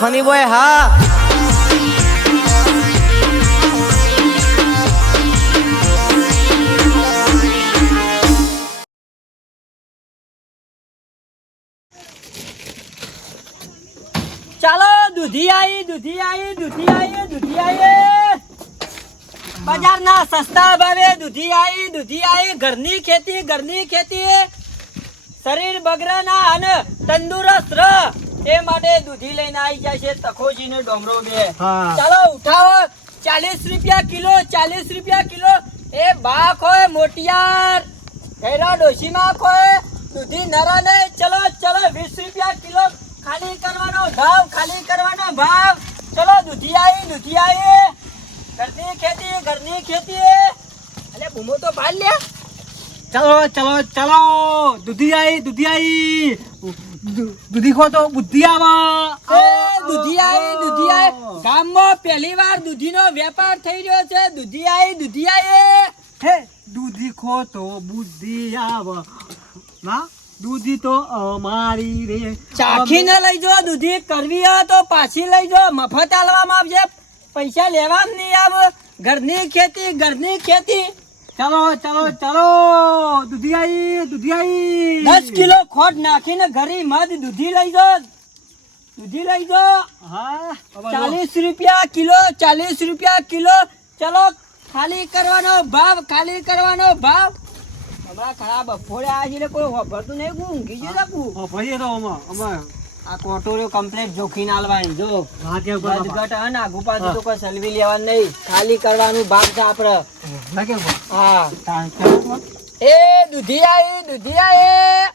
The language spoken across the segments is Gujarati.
ફની બોય હા ચાલો દૂધી આવી બજાર ના સસ્તા ભાવે દૂધી આવી ઘરની ખેતી શરીર બગડા ના અને તંદુરસ્ત રહે એ માટે દૂધી લઈને આવી જાય છે તખોજી નો ડોમરો બે ચાલો ઉઠાવો 40 રૂપિયા કિલો એ બાખ હોય મોટિયાર ઘેરા ડોશી માં હોય દૂધી નરા ને ચલો 20 રૂપિયા કિલો ખાલી કરવાનો ભાવ ચલો દૂધી આવી ઘરની ખેતી અલે બૂમો તો પાડ લે ચલો દૂધી આવી દૂધી ખો તો બુદ્ધિ આવે દૂધી આવી ગામમાં પહેલી વાર દૂધીનો વેપાર થઈ રહ્યો છે દૂધી આવી હે દૂધી ખો તો બુદ્ધિ આવે ના દૂધી તો અમારી રે ચાખીને લઈ જો દૂધી કરવી હોય તો પાછી લઈ જો મફત આલવામાં આવશે પૈસા લેવા નહીં આવે ઘરની ખેતી ચલો દૂધી આવી 10 કિલો ખોટ નાખીને ઘરે મધ દૂધી લઈ જો હા 40 રૂપિયા કિલો ચલો ખાલી કરવાનો ભાવ હમણાં ખરાબ બફોડે આજે કોઈ વાપરતું નહીં ઊંઘી ગયું ભાઈ તો અમે આ કોટોરિયો કમ્પ્લીટ જોખીને આલવાની જો લાગે ગટ હે ને આગુ પાછું તો કોઈ સલવી લેવાનું નહીં ખાલી કરવાનું ભાગ છે આપણે લાગે હા એ દૂધી આવી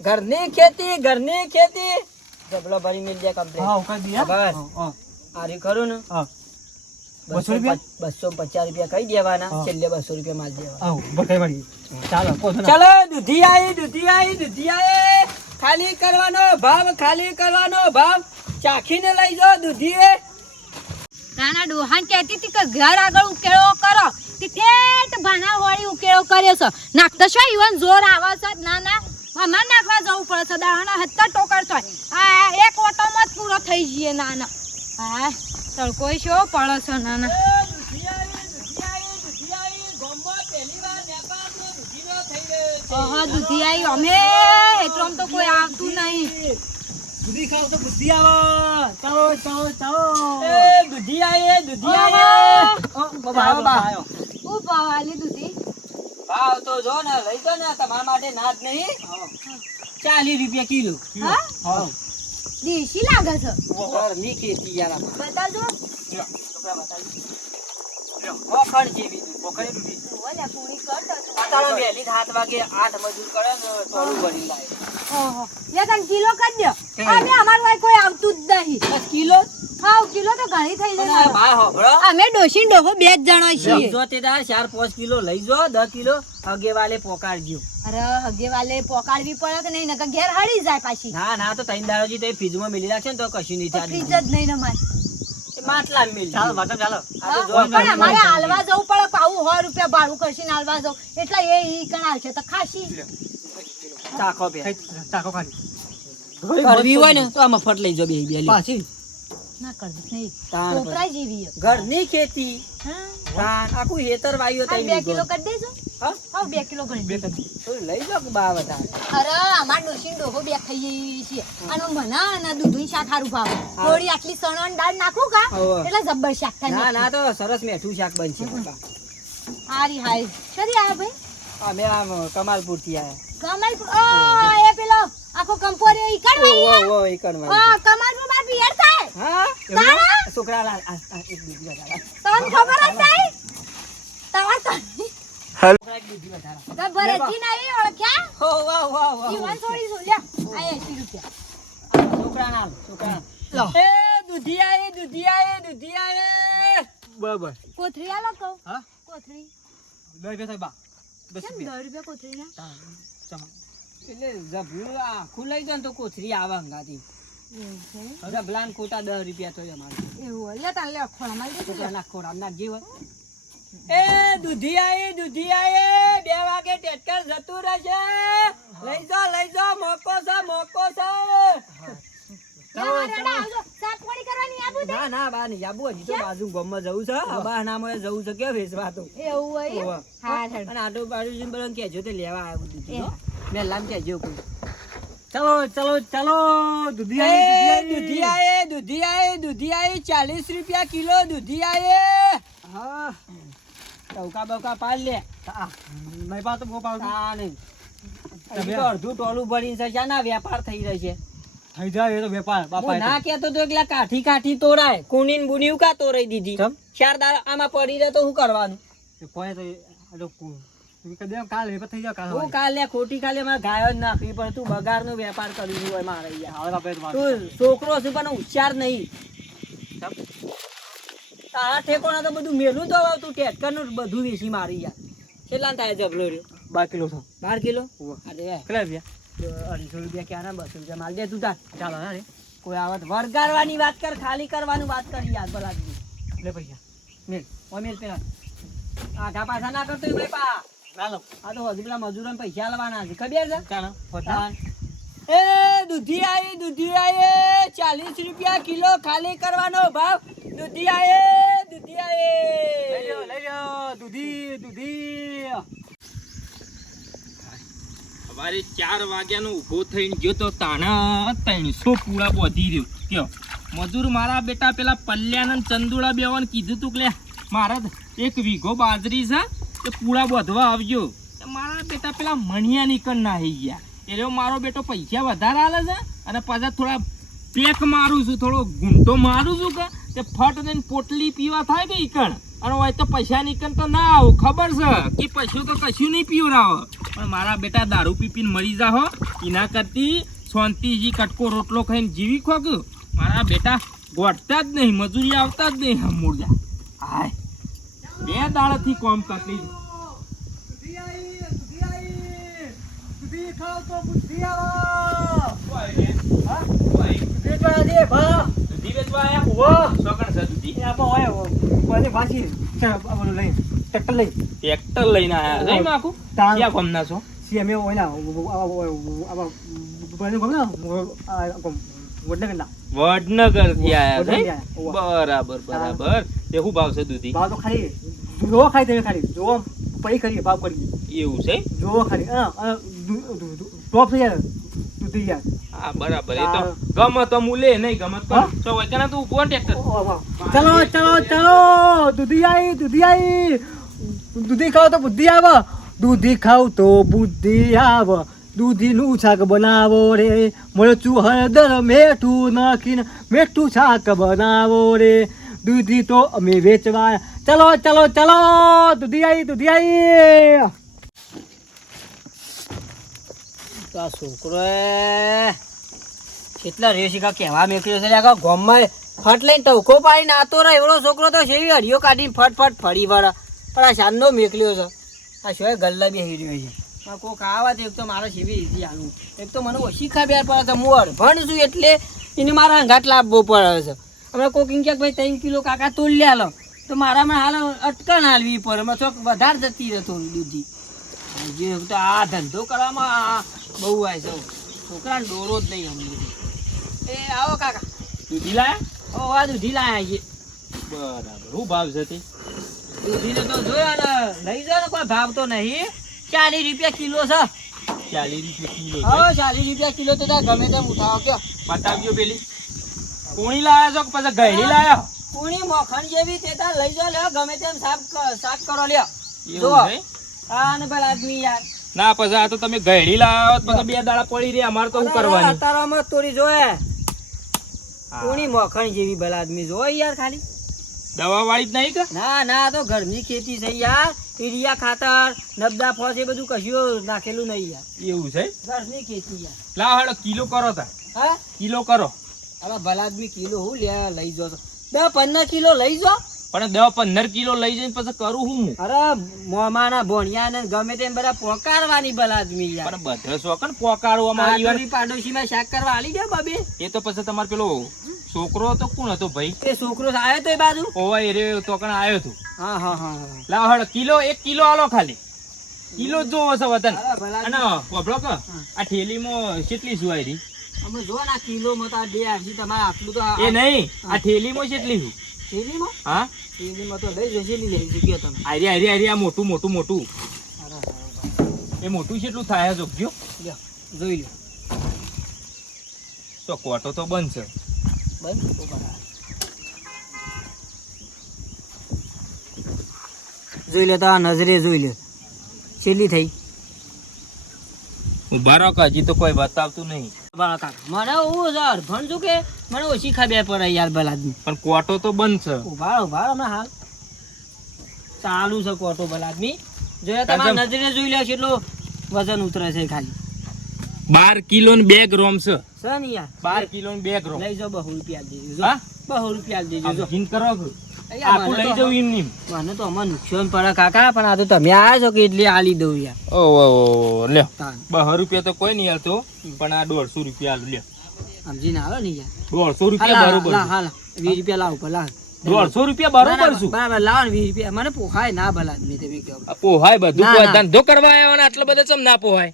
ઘરની ખેતી જબલો ભરી મિલ જાય કમ્પ્લીટ હા ઉકા દિયા બસ આરી ખરું ને હા 250 રૂપિયા કહી દેવાના છેલ્લે 200 રૂપિયા માલ દેવા આવ બકાઈ વાળી ચાલો ચલો દૂધી આવી ખાલી કરવાનો ભાવ ચાખીને લઈ જાઓ દૂધી નાના ડોહાન કહેતી હતી કે ઘર આગળ ઉકેળો કરો તે ઠેઠ ભાના વાળી ઉકેળો કર્યો છે નાખતો છો ઈવન જોર આવે છે ના અમાર નાખવા જવું પડે છે દાણા હત્તા ટોકર થાય આ એક ઓટોમાં જ પૂરો થઈ જઈએ નાના હા તડકો શો પડે છે નાના હા દૂધી આવી અમે એટલો તો કોઈ આવતું નહીં દૂધી ખાવ તો બુદ્ધિ આવે ચાલો એ દૂધી આવી ખૂબ ભાવાલી દૂધી ભાવ તો જો ને લઈ જો ને તમારા માટે ના જ નહીં 40 રૂપિયા કિલો હા દેશી લાગે છે ઘરની ખેતી યાર બતાજો મોખણ જેવી દૂધી ઓલા પૂરી કરતો પાતાળો વહેલી 7 વાગે 8 મજૂર કરે ને થોડું ભરી લાવે ઓહો યા તને કિલો કરી દો અમે અમાર વાય કોઈ આવતું જ નહીં 10 કિલો ખાવ કિલો તો ઘણી થઈ જાય બા હોબળો અમે ડોશી ડોહો બે જ જણા છીએ જો તે દાર 4-5 કિલો લઈ જો 10 કિલો હગેવાલે પોકાડજો અરે હગેવાલે પોકાડવી પડે કે નહીં નકર ઘેર હળી જાય પાછી ના તો તૈન દાડોજી તો ફ્રીજમાં મેલી રાખશે ને તો કશું નહીં થાય ફ્રીજ જ નહીં ને મારે માટલા મેલી ચાલો વાતમ ચાલો પણ અમારે હાલવા જવું પડે પાવું 100 રૂપિયા ભાડું કરશીને હાલવા જવું એટલે એ ઈ કણાલ છે તો ખાસી ચાખો બે ચાખો ખાલી કરવી હોય ને તો આ મફત લઈ જો બે પાછી ના કરવી નહીં તાન કોપરા જેવી ઘરની ખેતી હા તાન આખું હેતર વાયો તઈ 2 કિલો કરી દેજો હા 2 કિલો ગણી દે તો લઈ જો બા બધા અરે અમાર ડોશી ડોહો બે ખાઈ છીએ અને મને અને દૂધનું શાક હારું ભાવે થોડી આટલી સણન દાળ નાખું કા એટલે જબ્બર શાક થાય ના તો સરસ મેઠું શાક બનશે બાપા હારી હાય શરી આયા ભાઈ અમે આમ કમાલપુર થી આયા કમાલપુર એ પેલો આખો કંપોરી ઈ કણવાઈ ઓ ઈ કણવાઈ કમાલપુર માં પિયર થાય હા તારા છોકરા લાલ એક બીજી વધારા તને ખબર જ નહીં તાવા તો છોકરા એક બીજી વધારા ખબર હતી નહીં ઓળખ્યા હો વાહ ઈવન થોડી સોલ્યા આ 80 રૂપિયા છોકરા લો એ દૂધી આવી બરાબર કોથરી આલો કહું હા કોથરી 10 રૂપિયા થાય બા 10 કેમ રૂપિયા 10 રૂપિયા કોથરી ના ચમા એટલે જબલું આખું લઈ જાય ને તો કોથરી આવે હંગાતી એવું છે જબલાન ખોટા 10 રૂપિયા તો અમારે એવું લે તાન લે ખોળ મારી દે છોકરાના ખોરાક નાખજે હોય એ દૂધી આવી 2 વાગે ટ્રેક્ટર જતું રહેશે લઈ જો મોકો છે લે મારે આવજો સાપ કોડી ના ના બા નહીં આબુ હજી તો બાજુ ગામમાં જવું છે બા ના મળે જવું છે કે વેચવા તો એવું હોય ઓવા. હા હેડ. અને આટો બાજુ જઈને બધા કહેજો તે લેવા આવ્યું દૂધી હો. મેં લામ કહેજો કોઈ ચલો ચલો ચલો દૂધી એ આવી, દૂધી આયે 40 રૂપિયા કિલો દૂધી આયે હા ચૌકા બૌકા પાડ લે આ, નહીં પાડતો બહુ પાડતો. આ નહીં હજી તો અડધું ટોલું ભરીને છે શાના વેપાર થઈ રહ્યો છે થઈ જાય એ તો વેપાર બાપા હું ના કહેતો તો એકલા કાઠી તોડાય કુણીન બુની કા તોરાઈ દીધી ચમ? 4 દાડા આમાં પડી રહે તો શું કરવાનું કોઈ તો આ તો કદી કાલ વેપાર થઈ જાય કાલ હું કાલે ખોટી કાલે મારે ગાયો જ નાખવી પણ તું બગારનો વેપાર કરી હોય મારે યાર હવે બાપા એ તો વાત. તું છોકરો છું પણ હોશિયાર નહીં તારા ઠેકોણા તો બધું મેલું તો હવે તું ટેટકરનું બધું વેચી મારી યાર કેટલા થાય જબલો રહ્યો 12 કિલો છે 12 કિલો ઉવ્વ. અરે કેટલા રૂપિયા 250 રૂપિયા ક્યાં 200 રૂપિયા માલ દે તું તાર ચાલો હા રે કોઈ આવત વરગારવાની વાત કર ખાલી કરવાનું વાત કરી યાર ભલા લે પૈસા મેલ ઓમેલ પેલા આઘા પાછા ના કરતો ભાઈ પા ચાલો આ તો હજુ પેલા મજૂરોને પૈસા આલવાના છે ખબર છે ચાલો હા. એ દૂધી આયે 40 રૂપિયા કિલો ખાલી કરવાનો ભાવ દૂધી આયે લઈ લો દૂધી સવારે 4 વાગ્યાનો ઊભો થઈને ગયો તો તાણા 300 પૂળા બોધી રહ્યો કયો મજૂર મારા બેટા પેલા પલ્યાન અને ચંદુડા બેવાને કીધું તું કે લે મારા 1 વીઘો બાજરી છે તે પૂળા બોધવા આવજો તે મારા બેટા પેલા મણિયા નીકળ નાહી ગયા એટલે મારો બેટો પૈસા વધારે આલે છે અને પાછા થોડા પેક મારું છું થોડો ગુંટો મારું છું કે તે ફટ દઈને પોટલી પીવા થાય કે ઈકણ અને હોય તો પૈસા નીકળ તો ના આવું ખબર છે કે પૈસું તો કશું નહીં પીવડાવો પણ મારા બેટા દારૂ પીપીને મરી જાહો એના કરતી શાંતિજી કટકો રોટલો ખાઈને જીવી ખોગ્યું મારા બેટા ગોઠતા જ નહીં મજૂરી આવતા જ નહીં હમુરજા હાય 2 દાડાથી કોમ તકલીફ દૂધી ખાવ તો બુદ્ધિ આવે દૂધી વેચવા આયા સોકણ છે દૂધી ટ્રેક્ટર લઈ ટ્રેક્ટર લઈને આયા જઈ માકુ તાણ. ક્યાં કોમના છો સીએમએ ઓલા વડનગર થી આયા વડનગર છે આયા. બરાબર બરાબર તે શું ભાવ છે દૂધી ભાવ તો ખાલી જોવો ખાલી તમે ખાલી જોવો પડી ખરી ભાવ કરી એવું છે જોવો ખાલી ટોપ થઈ જાય દૂધી યાર હા બરાબર એ તો ગમત તો હું લે નહીં ગમત તો હા? તો હોય તું ઉભો ને ટ્રેક્ટર ચલો ચલો ચલો દૂધી આવી દૂધી ખાવ તો બુદ્ધિ આવે દૂધી ખાવ તો બુદ્ધિ આવે દૂધીનું શાક બનાવો રે મરચું હળદર મીઠું નાખીને મીઠું શાક બનાવો રે દૂધી તો અમે વેચવા ચલો ચલો ચલો દૂધી આવી તો આ છોકરો કેટલા રેશિકા કહેવા મેકલ્યો છે આખા ગામમાં ફટ લઈને ટવકો પાડીને આતો રહે એવડો છોકરો તો સેવી હરિયો કાઢીને ફટ ફરી વળે પણ આ શાનનો મેકલ્યો છે આ શોય ગલ્લા બેસી રહ્યો છે આ કોક આવા તો એક તો મારે સેવી રીતી આલું એક તો મને ઓછી ખબર પડે છે હું અડભણ છું એટલે એને મારા અંગાટ લાવવો પડે છે હમણાં કોક એમ કે ભાઈ 3 કિલો કાકા તોડી લે તો મારામાં હાલ અટકણ હાલવી પડે એમાં ચોક વધારે જતી રહે થોડી દૂધી જે તો આ ધંધો કરવામાં બહુ આવે છે છોકરાને દોરો જ નહીં અમને એ આવો કાકા દૂધી લાયા ઓ આ દૂધી લાયા છે બરાબર શું ભાવ છે તે દૂધીને તો જોયો ને લઈ જાઓ ને કોઈ ભાવ તો નહીં 40 રૂપિયા કિલો છે 40 રૂપિયા કિલો હા 40 રૂપિયા કિલો તો તાર ગમે તેમ ઉઠાવો કયો બતાવજો પેલી કોણી લાયા છો કે પછી ગયડી લાયા પૂણી મખણ જેવી તે તાર લઈ જાઓ લ્યો ગમે તેમ શાક કરો લ્યો એવું છે આ ને પેલા આદમી યાર ના પછી આ તો તમે ગયડી લાયા હોત પછી 2 દાડા પડી રહી અમારે તો શું કરવાની તારામાં તોરી જોયે હા. પૂણી મખણ જેવી ભલા આદમી જોય યાર ખાલી દવા વાળી જ નહીં કે ના ના આ તો ઘરની ખેતી છે યાર યુરિયા ખાતર નબદા ફોસ એ બધું કશું નાખેલું નહીં યાર એવું છે ઘરની ખેતી યાર લાવ હળો કિલો કરો તા હા કિલો કરો હવે ભલા આદમી કિલો હું લઈ જો 10-15 કિલો લઈ જો પણ 10-15 કિલો લઈ જઈને પછી કરું હું અરે મોમાના ભોણિયા ને ગમે તેમ બધા પોકારવાની ભલા આદમી યાર પણ બધે શોકન પોકાડો અમારી પાડોશી પાડોશીમાં શાક કરવા આલી દે બબે એ તો પછી તમારે પેલો છોકરો તો કોણ હતો ભાઈ એ છોકરો આવ્યો તો એ બાજુ ઓવા એ રે તો કણ આવ્યો હતો હા હા હા લાવ હળો કિલો 1 કિલો આલો ખાલી કિલો જોવો છે વતન અરે ભલા અને વબળો કે આ ઠેલીમાં કેટલી સુવાઈ રહી અમે જો ને આ કિલોમાં તો આ બે હજી તમારે આટલું તો એ નહીં આ થેલીમાં કેટલી છું થેલીમાં હા થેલીમાં તો લઈ જશે લઈ જગ્યા તમે આરી આ મોટું એ મોટું કેટલું થાય જોગજો લ્યો જોઈ લો તો કોટો તો બંધ છે બંધ તો બરાબર જોઈ લો તો આ નજરે જોઈ લો છેલ્લી થઈ ઉભા રહો કે હજી તો કોઈ બતાવતું નહીં મને એવું છે અડભણ છું કે મને ઓછી ખબર પડે યાર બલાદની પણ કોટો તો બંધ છે ઉભા હમણાં હાલ ચાલુ છે કોટો બલાદની જોયા તમારા નજરે જોઈ લો કેટલો વજન ઉતરે છે ખાલી 12 કિલો ને 2 ગ્રામ છે છે ને યાર 12 કિલો ને 2 ગ્રામ લઈ જાઓ 200 રૂપિયા દેજો હા 200 રૂપિયા દેજો જો જીન કરો કે અહીંયા આખું લઈ જાઉં એમ નહીં મને તો આમાં નુકસાન પડે કાકા પણ આ તો તમે આવ્યા છો કે એટલે આલી દઉં યાર ઓ લ્યો તાન. 200 રૂપિયા તો કોઈ નહીં હાલતો પણ આ 150 રૂપિયા હાલ લ્યો સમજીને આવે ને યાર 150 રૂપિયા બરોબર છે. હાલ 20 રૂપિયા લાવ પેલા 150 રૂપિયા બરોબર છું બરાબર લાવો ને 20 રૂપિયા મને પોહાય ના બલાદ મેં તમે કહો આ પોહાય બધું ના, કોઈ ના. ધંધો કરવા આવ્યો ને આટલો બધો ચમ ના પોહાય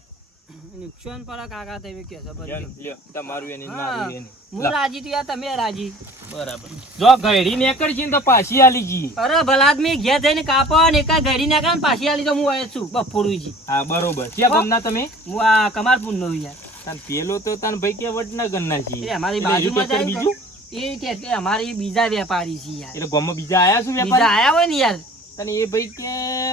નુકસાન પડે કાકા તમે કહો છો લ્યો, લ્યો, તમારું એની હા. મારું એની હું રાજી તો યાર તમે રાજી બરાબર જો ઘડી નીકળશે ને તો પાછી આલી જઈએ અરે ભલાદ મેં ઘેર જઈને કાપો ને એકા ઘડી નાખે ને પાછી આલી તો હું આવ્યો છું બફોડુજી હા બરોબર ક્યાં ગમના તમે હું આ કમાલપુર નો યાર તાન પેલો તો તાન ભાઈ કે વડનગર ના એટલે છીએ અમારી એટલે બાજુમાં એનું જાય બીજું એ કે કે અમારી બીજા વેપારી છે યાર એટલે ગામમાં બીજા આયા શું બીજા વેપારી આયા હોય ને યાર તને એ ભાઈ કે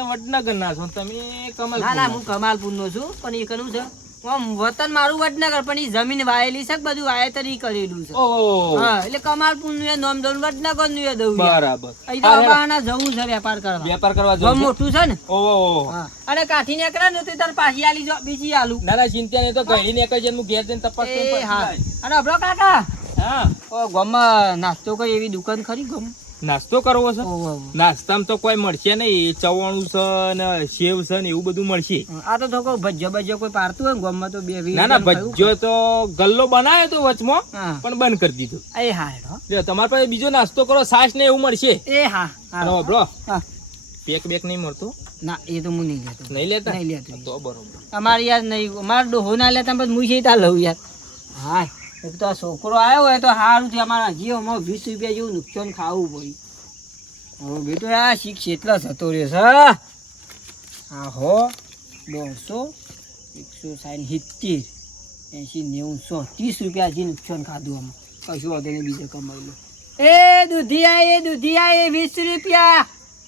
વડનગર ના છો ને તમે કમલ ના ના હું કમાલપુર નો છું પણ એ કનું છે આમ વતન મારું વડનગર પણ એ જમીન વાયેલી છે કે બધું વાયેતર ઈ કરેલું છે ઓ હા એટલે કમાલપુર નું એ નામ દઉં વડનગર નું એ દઉં યાર. બરાબર અહીં તો બાબાના જવું છે વેપાર કરવા વેપાર કરવા બહુ જવું છે? મોટું છે ને ઓહો હા અને કાઠી નીકળે ને તો તાર પાછી આલી જો બીજી આલુ ના ના ચિંતા નહીં તો ઘડી નીકળશે ને હું ઘેર જઈને તપાસ કરીને એ પાછી હા લાવીશ. અને અબળો કાકા હા ઓ ગામમાં નાસ્તો કોઈ એવી દુકાન ખરી ગમ નાસ્તો કરવો છે ઓહો નાસ્તામાં તો કોઈ મળશે નહીં ચવાણું છે ને સેવ છે ને એવું બધું મળશે આ તો થોડો ભજ્જો ભજ્જો કોઈ પાડતું હોય ને ગામમાં તો બે વીસ ના ના રૂપિયાનું ખાવું. ભજ્જો તો ગલ્લો બનાવ્યો તો વચમાં હા પણ બંધ કરી દીધો એ હા હેડો. લ્યો, તમારા પાસે બીજો નાસ્તો કરો છાશ ને એવું મળશે એ હા હા અને બ્રો હા. પેક બેક નહીં મળતો ના એ તો હું નહીં લેતો નહીં લેતા નહીં લેતો. તો બરોબર અમારે યાર નહીં અમારે ડોહો ના લેતા પછી હું છે ત્યાં લઉં યાર હા એક તો આ છોકરો આવ્યો હોય તો સારું છે અમારા હજી અમારે 20 રૂપિયા જેવું નુકસાન ખાવું પડ્યું હવે બેટો આ શીખ એટલા જતો રહ્યો છે આ હો 150 160 70 80 90 100 30 રૂપિયા હજી નુકસાન ખાધું આમાં કશું વધુ નહીં બીજે કમાઈ લો એ દૂધી આયે 20 રૂપિયા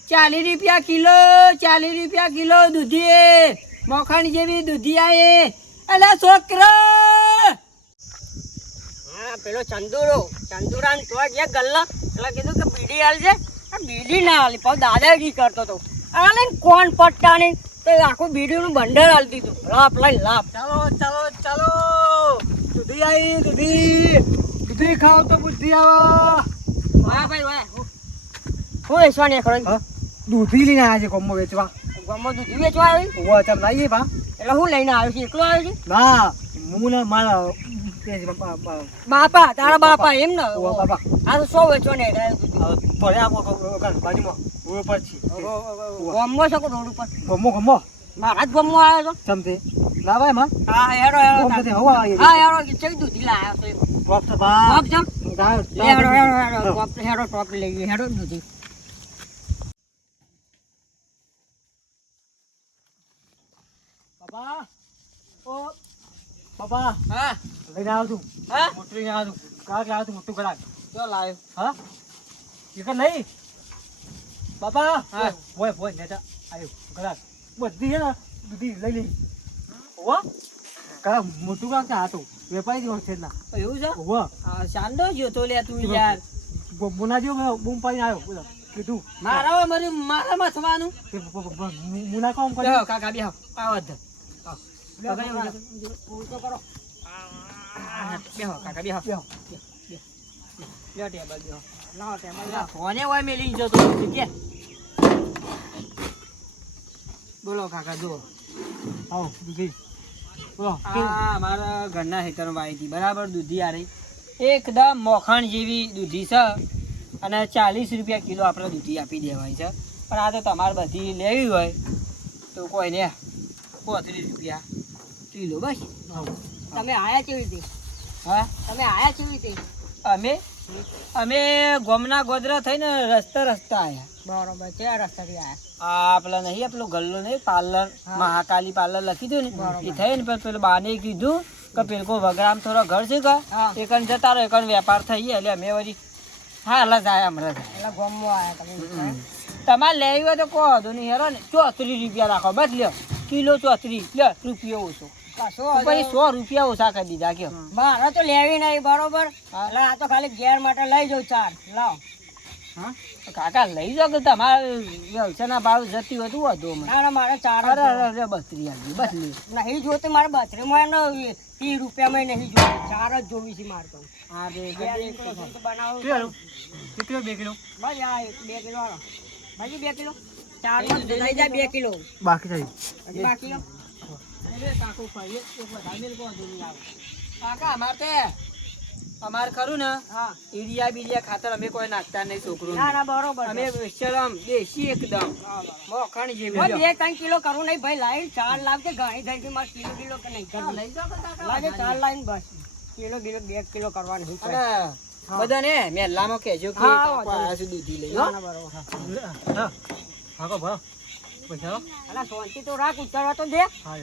40 રૂપિયા કિલો 40 રૂપિયા કિલો દૂધી મોખણ જેવી દૂધી આયે અલા છોકરા હા પેલો ચંદુરા ને તો ગયા ગલ્લા એટલે કીધું કે બીડી હાલ છે બીડી ના હાલી પાછો દાદાગીરી કરતો તો આ લઈને કોણ પટ્ટાની તો આખું બીડીનું બંડલ હાલ દીધું લાપ લઈને લાપ ચાલો દૂધી આવી દૂધી ખાવ તો બુદ્ધિ આવે વાહ ભાઈ વાહ હું વેચવાની ખરો હા દૂધી લઈને આવ્યા છે કોમો વેચવા ગામમાં દૂધી વેચવા આવી ઓવા ચમ લાવીએ ભા એટલે હું લઈને આવ્યો છું એકલો આવ્યો છું ના હું ને મારા બાપા તારા બાપા એમ ને ઓવા બાબા આ તો સો વેચવાની પડે આપો બાજુમાં ઓવે પર છે ગામમાં છો કે રોડ ઉપર ગમો મારા જ ગામમાં આવ્યો છો ચમતે લાવાય માં હા હેરો ગમતે હવા આવી હા હેરો ચઈ દૂધી લાવ્યો છું ટોપ તો બા ટોપ જમ હેરો ટોપ લઈ ગયો હેરો દૂધી બાબા ઓ બાબા હા લઈને આવું છું હા મોટું લઈને આવું છું કાક લાવ્યો છું મોટું કલાક જો લાવ્યો હા એક નહીં બાબા હા. ભોય નેતા આવ્યો કલાક બધી છે ને દૂધી લઈ લઈ ઓવા કલાક મોટું કાક કે હતું વેપારી જ છે ના એવું છે ઓવા હા શાંડો જોતો લે તું યાર મુના જેવો બૂમ પાડીને આવ્યો બોલો કીધું મારા મારા મથવાનું કે મુના કોમ બેહો કર્યો કાકા બેહો આવો જ બેહો કાકા બેહો બેહો. લ્યો ટેબલ બેહો લાવો ટેબલ લાવો ફોને હોય મેલી જતો કે બોલો કાકા જો આવો દૂધી બોલો આ મારા ઘરના ખેતરમાં વાવી હતી બરાબર દૂધી આ રહી એકદમ મોખણ જેવી દૂધી છે અને 40 રૂપિયા કિલો આપણે દૂધી આપી દેવાય છે પણ આ તો તમારે બધી લેવી હોય તો કોઈને 35 રૂપિયા કિલો બસ આવો તમે આયા કેવી રીતે હા તમે આયા કેવી રીતે? અમે ગોમના ગોદરા થઈને રસ્તા આયા. બરોબર છે, આ રસ્તાથી આયા. આ પેલા નહીં પેલું ગલ્લો નહીં પાર્લર મહાકાલી પાર્લર લખી દઉં ને એ થઈ ને પેલું બાને કીધું કે પેલો વગરામ થોડો ઘર છે કે એકણ જતા રહ્યો એકણ વેપાર થઈ ગયા એટલે અમે વળી હા હલા જાય હમણાં જાય એટલે ગામમાં આયા તમે. તમારે લેવી હોય તો કહો તો નહીં હેરો ને 34 રૂપિયા રાખો બસ લ્યો કિલો 34 લ્યો રૂપિયો ઓછો પછી 100 રૂપિયા ઓછા કરી દીધા કયો મારે તો લેવી નહીં બરોબર. એટલે આ તો ખાલી ઘેર માટે લઈ જાઉં 4 લાવ. હા કાકા લઈ જાઓ કે તમારે વ્યવસાયના ભાવ જતી હોય તો વધુ ના ના મારે 4 બત્રી આવી બસ લ્યો નહીં જોતી મારે 32 માં 30 રૂપિયામાં નહીં જોતી 4 જ જોવી છે મારે તો. હા બે બનાવું કેટલો 2 કિલો બસ આ 2 કિલો વાળો ભાજી 2 કિલો 4 માં લઈ જાય 2 કિલો બાકી થઈ હજી બાકી લો. કાકુ ફરી એક વધારે મેલ કોણ દૂર આવે કાકા અમાર ખરું ને હા ઈડિયા બીડિયા ખાતર અમે કોઈ નાખતા નહીં છોકરું ના ના બરોબર અમે શરમ દેશી એકદમ મોખણ જેવી 2-3 કિલો કરું નહીં ભાઈ લાઈન 4 લાવજે ઘણી થઈ ગઈ મારે કિલો કે નહીં લઈ જાઓ કે કાકા લાગે 4 લાઈન બસ કિલો 2 કિલો કરવાની નહીં અને બધાને મેલામાં કહેજો કે હા, કાકો આયા છે દૂધી લઈ ના ના બરોબર હા ભરો પૈસા અલા શાંતિ તો રાખ ઉતારવા તો દે હા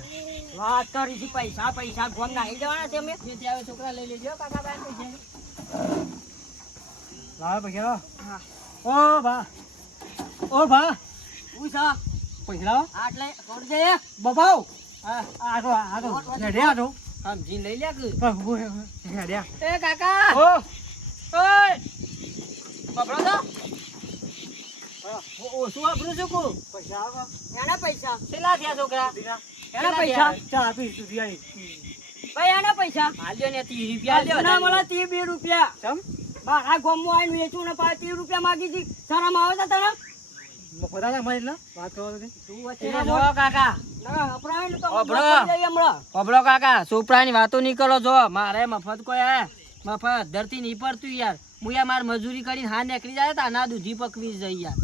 વાત કરી છે પૈસા ગોમ નાહી જવાના છે અમે જે ત્યાં છોકરા લઈ લેજો કાકા બાય પૈસા લાવ પૈસા હા ઓ ભા પૂછા પૈસા લાવો આટલે છોડ દે બબાવ હા આ તો હેડ્યા તો સમજી લઈ લે કે હેડ્યા એ કાકા ઓ ઓય પકડો તો ઓછું વાપરું છું કુ પૈસા આવો એના પૈસા કેટલા થયા છોકરા એના પૈસા ચા આપીશ તું દિવાળી ભાઈ એના પૈસા હાલ્યો ને 30 રૂપિયા લ્યો ના મળે 2 રૂપિયા ચમ મારા ગામમાં આવીને વેચું ને પાછા 30 રૂપિયા માગી હતી શરમ આવે છે તને મફતા ના મળે વાત કરો તું એટલે જો કાકા ના અપરાય ને તો અપરા. મફત જઈએ હમણાં પબડો કાકા છોકરાની વાતો નહીં કરો જો મારે મફત કોઈ હે મફત ધરતી નહીં પડતું યાર હું યાર માર મજૂરી કરીને હા નીકળી જાય તો આના દૂધી પકવી જઈ યાર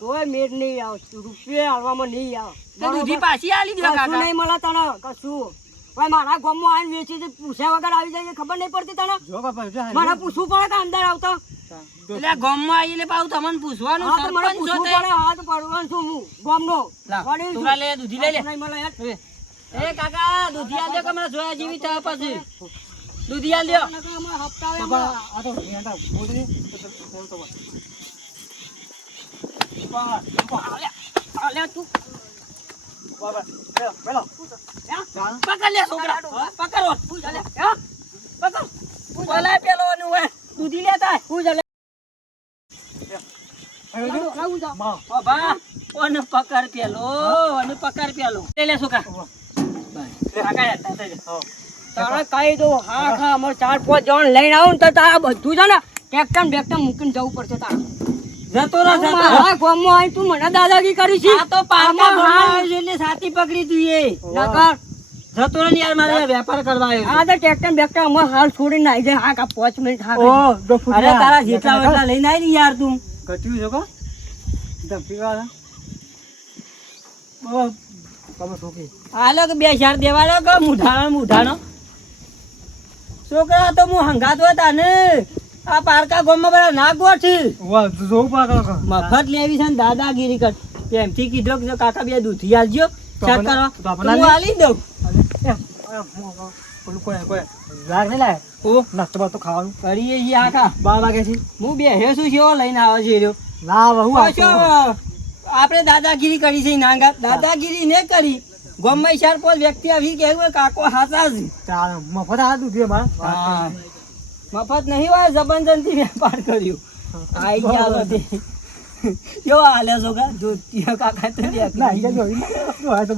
કોઈ મેળ નહીં આવે રૂપિયા હાલવામાં નહીં આવે તો દૂધી પાછી આલી દો કશું કાકા નહીં મળે તને કશું ભાઈ મારા ગામમાં આવીને વેચી છે પૂછ્યા વગર આવી જાય છે, ખબર નહીં પડતી તને જો કા પૈસા મારે પૂછવું પડે કે અંદર આવતો એટલે ગામમાં આવીને પાછું તમને પૂછવાનું હા તો મને સરપંચ પૂછવું છો તે. પડે હાથ પડવાનું છું હું ગામનો લાવ, વડીલ છું. છોકરા લે દૂધી લઈ લે નહીં મળે યાર. એ કાકા દૂધી આલ દો કે મને જોયા જેવી થાય પછી દૂધી આલ દો નકર અમારા હપ્તા આવે બાબા હમણાં. આ તો હેડા બોલની તો અલ્યા તું બાબા પેલો પકડ લે છોકરા પકડો હા? પકડ બોલાય પેલો નું હે દૂધી લેતા હું ચાલે લાવું જા માં ઓ બા ઓને પકડ પેલો લે લે છોકરા કાકા યાર થઈ જા તારે કહી દો હા હા અમારે 4-5 જણ લઈને આવું ને તો તારા બધું છે ને ટ્રેક્ટર બેક્ટર મૂકીને જવું પડશે તારે જતો રહો જતો રહો. મારા ગામમાં આવીને તું મને દાદાગીરી કરી છે આ તો પારકા આમાં ગામમાં હાલ આવ્યો છે એટલે સાથી પકડી તું એ નકર જતો રહો ને યાર મારે વેપાર કરવા આવ્યો આ તો ટ્રેક્ટર બેક્ટર અમારે હાલ છોડીને નાઈ જાય હા કા 5 મિનિટ હા ઓ દો છું. અરે તારા જેટલા વેટલા લઈને આવી ને યાર તું કટ્યું છે કો દમ પીવાના બાબા તમે છોકી હાલો કે 2,000 દેવા લો કે મુઢાનો છોકરા તો હું હંગાત હતા ને આ પારકા ગામમાં બધા ના ગોઠી વાહ જો પાકા કા મફત લેવી છે ને દાદાગીરી કર એમથી કીધો કે જો કાકા બે દૂધી આલજો ચેક કરો તો આપણે હું આલી દઉં પેલું કોઈ લાગ નહીં લાય ઓ નાસ્તો બાસ્તો ખાવાનું કરીએ ઈ આખા 12 વાગ્યાથી હું બેહ્યો છું કેવો લઈને આવે છે એ રહ્યો. ના બહુ પાછો આપણે દાદાગીરી કરી છે નાંગા દાદાગીરી ને કરી ગમે 4-5 વ્યક્તિ આવી કે કાકો હાચા છે ચાલ મફત આ દૂધી હા. અમાર મફત નહીં હોય જબરજસ્તી વેપાર કર્યું આઈ ગયા બધે કેવો હાલે છોકરા જો કાકા તો લે ના ઈ જો આ તો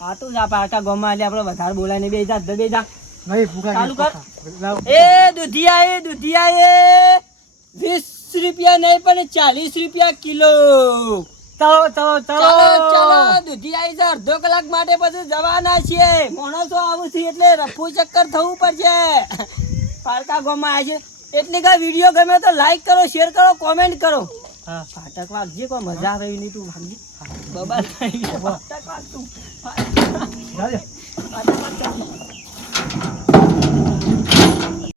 આ તો જા પારકા ગામમાં આલે આપણે વધારે બોલાય ને બે જા નહીં ભૂખા ચાલુ કર. લાવ એ દૂધિયા 20 રૂપિયા નહીં પણ 40 રૂપિયા કિલો ચાલો ચાલો ચાલો ચાલો દૂધિયા છે અડધો કલાક માટે પછી જવાના છીએ માણસો આવું છે એટલે રફુ ચક્કર થવું પડશે પારકા ગામમાં આવે છે એટલે કે વિડીયો ગમે તો લાઈક કરો શેર કરો કોમેન્ટ કરો હા ફાટક વાગજે કોઈ મજા આવે એવી નહીં તું ભાગજી બબાલ થઈ ગયો. ફાટક વાગ તું જાજે ફાટક વાગ તું.